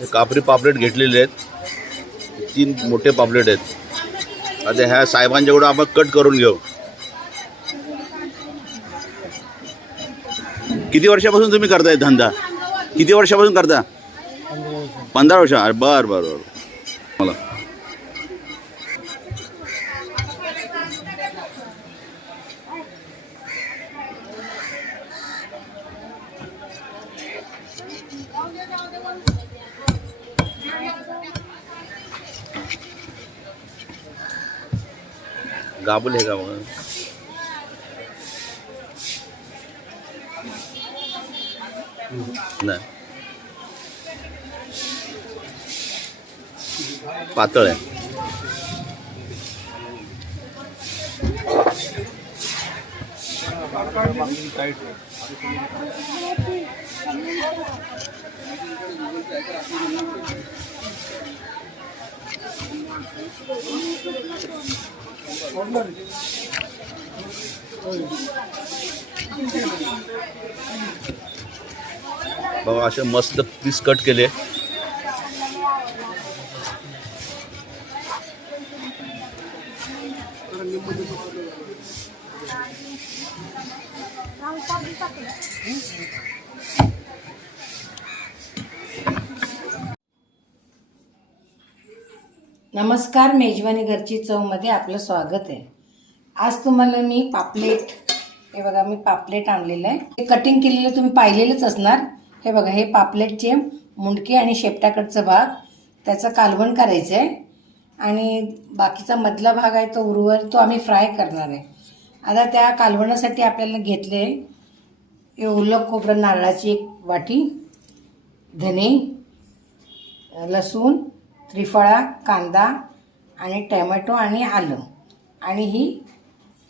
हे कापरी पापलेट घेतलेले आहेत. तीन मोठे पापलेट आहेत. आता ह्या साहेबांच्याकडून आपण कट करून घेऊ. किती वर्षापासून तुम्ही करताय धंदा? किती वर्षापासून करता? पंधरा वर्ष. बर बर बर. मला गाबुल हे का मग? नाही. पातळ आहे. बघा असे मस्त पीस कट केले. नमस्कार मेजवानी घरची चवमध्ये आपलं स्वागत आहे. आज तुम्हाला मी पापलेट हे बघा मी पापलेट आणलेलं आहे. हे कटिंग केलेलं तुम्ही पाहिलेलंच असणार. हे बघा हे पापलेटचे मुंडके आणि शेपटाकडचं भाग त्याचं कालवण करायचं आहे. आणि बाकीचा मधला भाग आहे तो उर्वर तो आम्ही फ्राय करणार आहे. आता त्या कालवणासाठी आपल्याला घेतले हे ओलं खोबरं नारळाची एक वाटी धने लसूण त्रिफळा कांदा आणि टॅमॅटो आणि आलं. आणि ही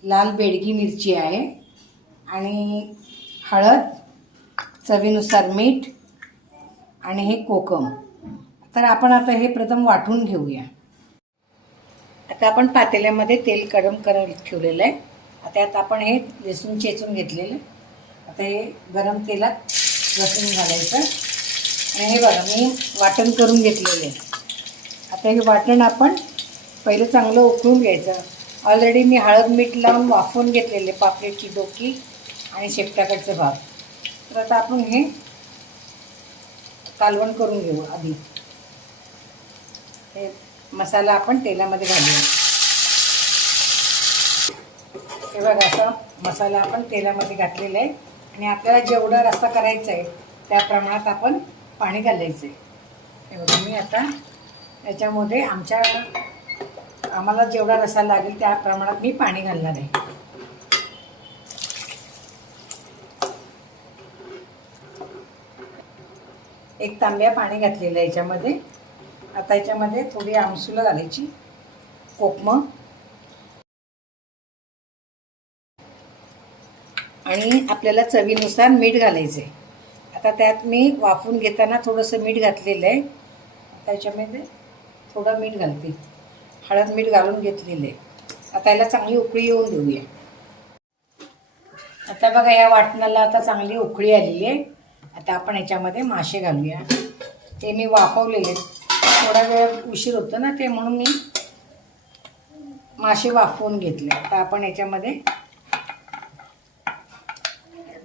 लाल बेडगी मिरची आहे. आणि हळद चवीनुसार मीठ आणि हे कोकम. तर आपण आता हे प्रथम वाटून घेऊया. आता आपण पातेल्यामध्ये तेल गरम करून ठेवलेलं आहे. आता आता आपण हे लसूण चेचून घेतलेलं आहे. आता हे गरम तेलात लसूण घालायचं. आणि हे बघा मी वाटण करून घेतलेलं आहे. आता हे वाटण आपण पहिलं चांगलं उकळून घ्यायचं. ऑलरेडी मी हळद मीठ लावून वाफवून घेतलेले पापलेटची डोकी आणि शेपटाकडचं भाग तर आता आपण हे कालवण करून घेऊ आधी. हे मसाला आपण तेलामध्ये घालूया. हे बघा असा मसाला आपण तेलामध्ये घातलेला आहे. आणि आपल्याला जेवढा रस्ता करायचा आहे त्या प्रमाणात आपण पाणी घालायचं आहे. हे बघा मी आता याच्यामध्ये आमच्या आम्हाला जेवढा रसा लागेल त्या प्रमाणात मी पाणी घालणार आहे. एक तांब्या पाणी घातलेलं आहे याच्यामध्ये. आता याच्यामध्ये थोडी आमसुलं घालायची. कोकमं. आणि आपल्याला चवीनुसार मीठ घालायचं आहे आता त्यात मी वाफून घेताना थोडंसं मीठ घातलेलं आहे. त्याच्यामध्ये थोडं मीठ घालते. हळद मीठ घालून घेतलेलं आहे. आता याला चांगली उकळी येऊन देऊया. आता बघा या वाटणाला आता चांगली उकळी आलेली आहे. आता आपण याच्यामध्ये मासे घालूया. ते मी वाफवलेले थोडा वेळ उशीर होतो ना ते म्हणून मी मासे वाफवून घेतले. आता आपण याच्यामध्ये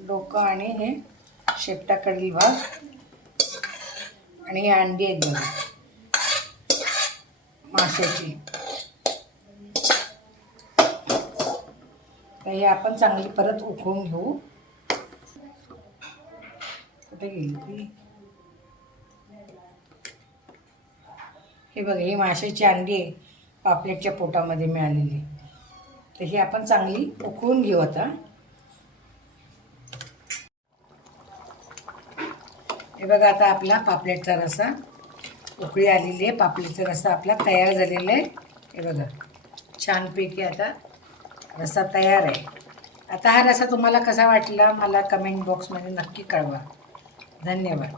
डोकं आणि हे शेपटाकडील भाग आणि ही अंडी आहेत बघा. माशाची. तर हे आपण चांगली परत उकळून घेऊ. कुठे गेली ती? हे बघा ही माशाची अंडी आहे पापलेटच्या पोटामध्ये मिळालेली. तर ही आपण चांगली उकळून घेऊ आता. हे बघा आता आपला पापलेटचा रसा उकळी आलेली आहे पापडीचा रस्सा आपला तयार झालेला आहे. हे बघा छानपैकी आता रस्सा तयार आहे. आता हा रस्सा तुम्हाला कसा वाटला मला कमेंट बॉक्समध्ये नक्की कळवा. धन्यवाद.